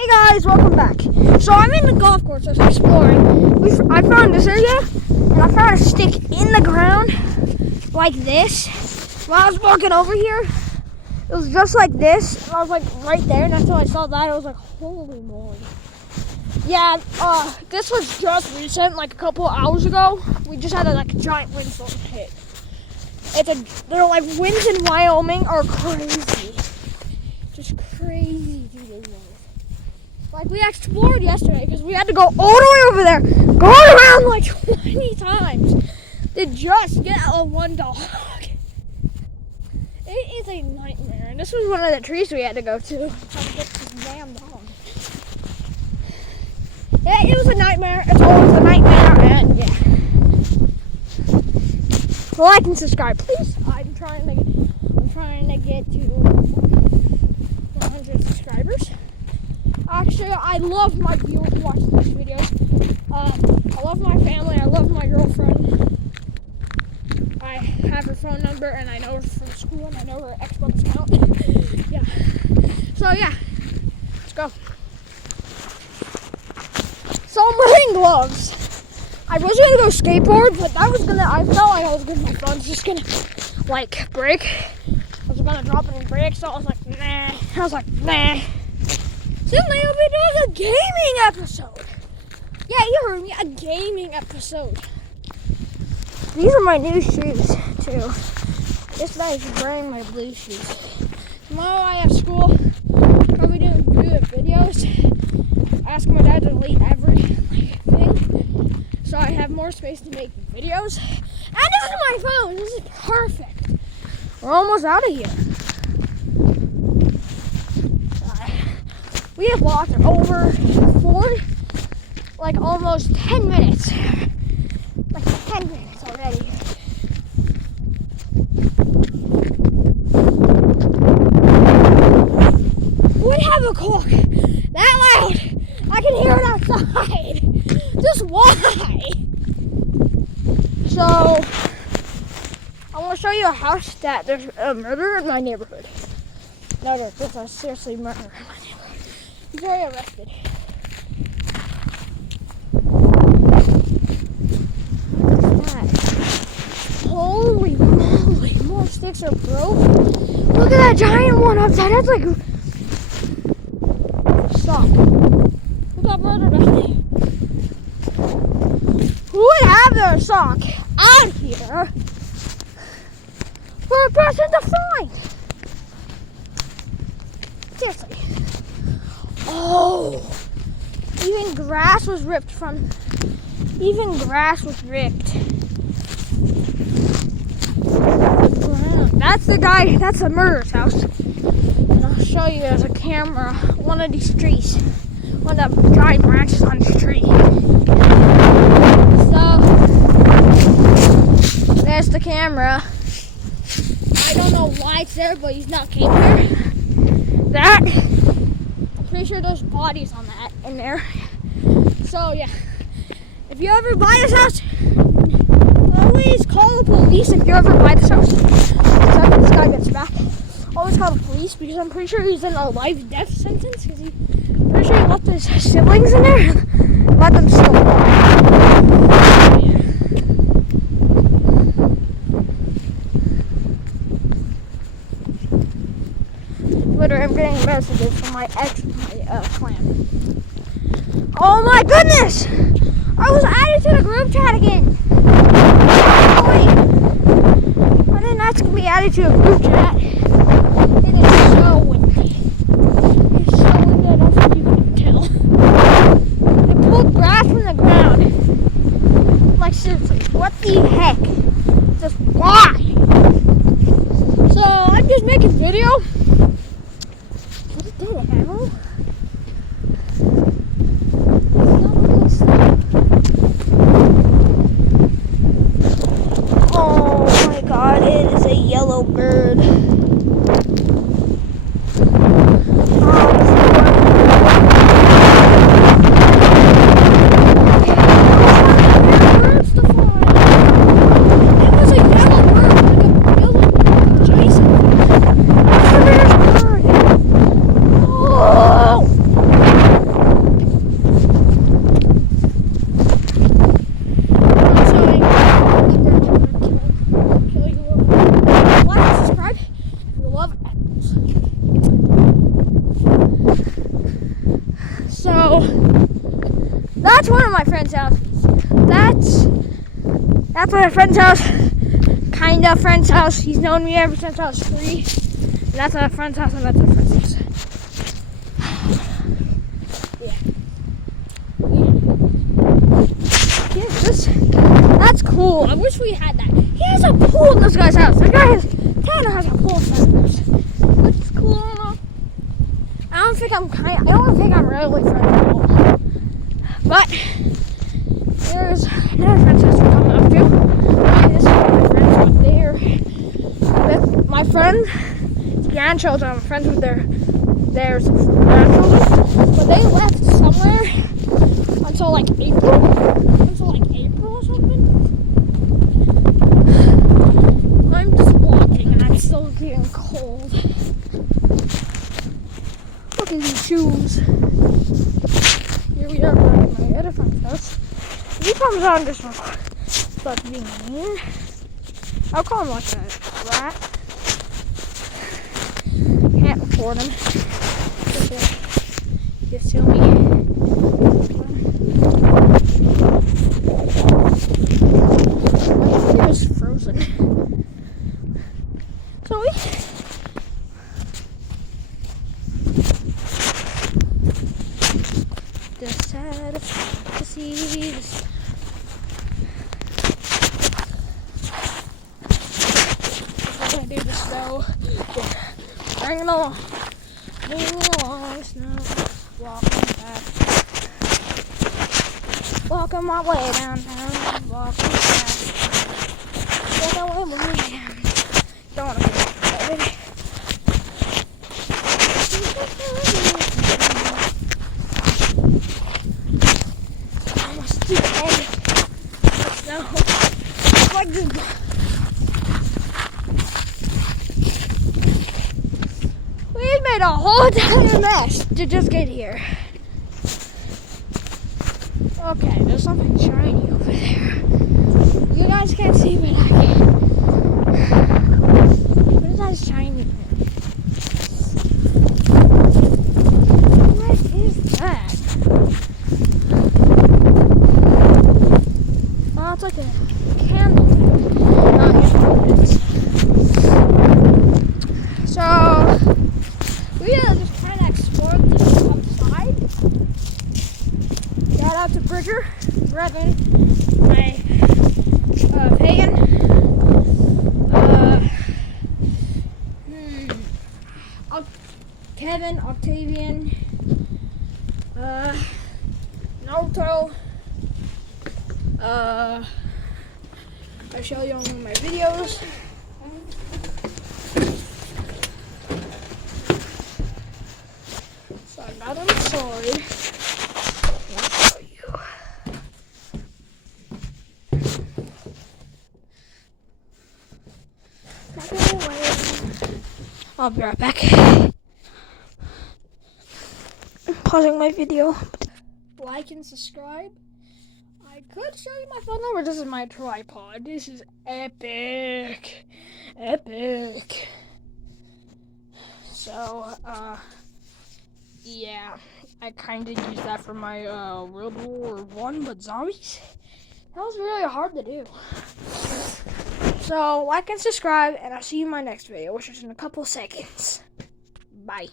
Hey guys, welcome back. So I'm in the golf course, I was exploring. I found this area, and I found a stick in the ground, like this. While I was walking over here, it was just like this, and I was like right there, and until I saw that, I was like, holy moly. Yeah, this was just recent, like a couple of hours ago. We just had a giant windstorm hit. They're like winds in Wyoming are crazy. Just crazy, dude. Like we explored yesterday because we had to go all the way over there, going around like 20 times to just get one dog. It is a nightmare. And this was one of the trees we had to go to get this damn dog. Yeah, it was a nightmare. It's always a nightmare, and yeah. Like and subscribe, please. I'm trying to get to 100 subscribers. Actually, I love my viewers watching these videos. I love my family. I love my girlfriend. I have her phone number, and I know her from school, and I know her Xbox account. Yeah. So yeah, let's go. So I'm wearing gloves. I was gonna go skateboard, but I felt like my phone's just gonna break. I was gonna drop it and break, so I was like, nah. Suddenly I'll be doing a gaming episode. Yeah, you heard me, a gaming episode. These are my new shoes, too. This guy is wearing my blue shoes. Tomorrow I have school. Probably doing videos. Ask my dad to delete everything, so I have more space to make videos. And this is my phone. This is perfect. We're almost out of here. We have walked over almost 10 minutes. 10 minutes already. Would have a clock that loud? I can hear it outside. Just why? So, I want to show you a house that there's a murder in my neighborhood. No, there's a seriously murder in my neighborhood. He's already arrested. What's that? Holy moly, more sticks are broken. Look at that giant one up there. That's like sock. Who got murdered up there? Who would have their sock out here for a person to find? Seriously. Oh, even grass was ripped. That's the guy, that's the murderer's house. And I'll show you as a camera one of these trees. One of the giant branches on this tree. So, there's the camera. I don't know why it's there, but he's not came here. That. Pretty sure there's bodies on that in there. So yeah, if you ever buy this house, always call the police. If you ever buy this house, after this guy gets back, always call the police because I'm pretty sure he's in a life death sentence because pretty sure he left his siblings in there and let them still die. Literally, I'm getting messages from my clan. Oh my goodness! I was added to the group chat again. Oh wait, I didn't ask to be added to a group chat. It is so windy. It's so windy, I don't think you can tell. I pulled grass from the ground. Like seriously, what the heck? Just why? So I'm just making video. Oh my god, it is a yellow bird. that's one of my friend's houses. That's my friend's house. Kind of friend's house. He's known me ever since I was 3. And that's my friend's house, and that's my friend's house. That's cool. I wish we had that. He has a pool in this guy's house. That guy Tanner has a pool in his house. That's cool. I don't think I'm really friends at all. But there's another friend's house we're coming up to. This is my friends up there. With my friend's grandchildren. I'm friends with their grandchildren. But they left somewhere until like April or something. I'm just walking and I'm still getting cold. Look at these shoes. Here we are at my other friend's house. If he comes on just starts being mean, I'll call him like a rat. Can't afford him. Just tell me. It was frozen. Chloe? Just had to see this. I'm gonna do the snow. Bring it along. Moving along, snow. Walking back. Walking my way downtown. Walking back. Walking my way down. Don't want to be baby. Almost to the end. So, like this. We made a whole entire mess to just get here. Okay, there's something shiny over there. You guys can't see, but I can. What is that shiny thing? What is that? Oh, it's like a candle. Oh, here's what it is. So, we just kind of explored the outside. Shout out to Bridger, Brevin, my Pagan, Kevin, Octavian, Naruto. I show you on my videos. So I got him sorry. I'll show you. I'll be right back. I'm pausing my video. Like and subscribe. I could show you my phone number. This is my tripod. This is epic. Epic. So, yeah. I kind of used that for my World War I, but zombies? That was really hard to do. So, like and subscribe, and I'll see you in my next video, which is in a couple seconds. Bye.